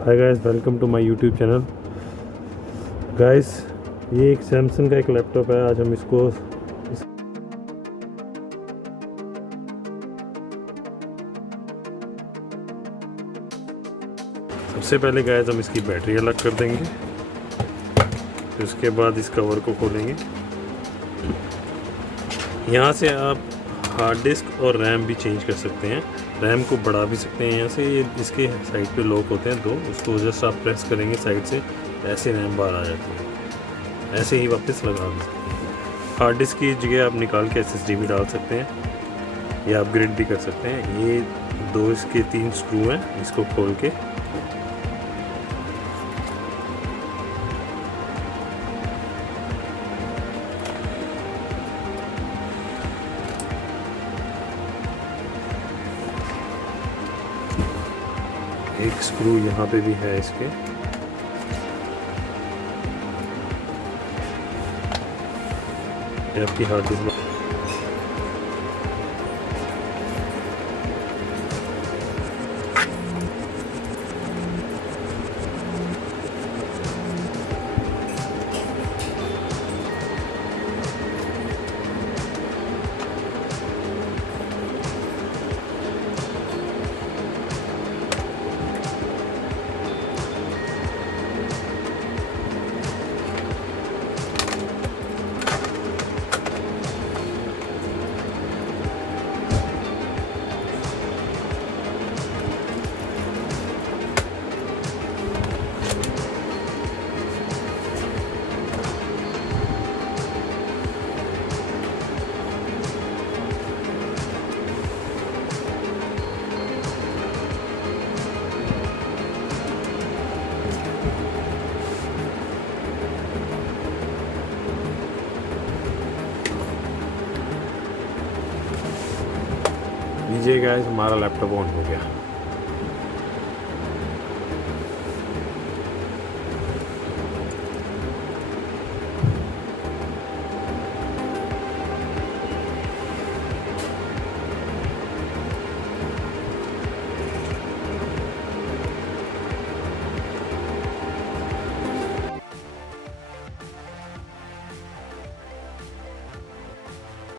Hi guys, welcome to my YouTube channel. Guys, ये एक Samsung का एक लैपटॉप है। आज हम इसको सबसे पहले गाइस हम इसकी बैटरी अलग कर देंगे, फिर उसके बाद इस कवर को खोलेंगे। यहाँ से आप हार्ड डिस्क और रैम भी चेंज कर सकते हैं। रैम को बढ़ा भी सकते हैं। यहाँ से ये इसके साइड पे लॉक होते हैं दो, उसको जस्ट आप प्रेस करेंगे साइड से, ऐसे रैम बाहर आ जाती है। ऐसे ही वापस लगा भी सकते हैं। हार्ड डिस्क की जगह आप निकाल के SSD भी डाल सकते हैं या अपग्रेड भी कर सकते हैं। ये दो इसके 3 स्क्रू हैं, इसको खोल के एक स्क्रू यहाँ पे भी है इसके। ये आपकी हार्ड डिस्क लीजिए गाइस, हमारा लैपटॉप ऑन हो गया।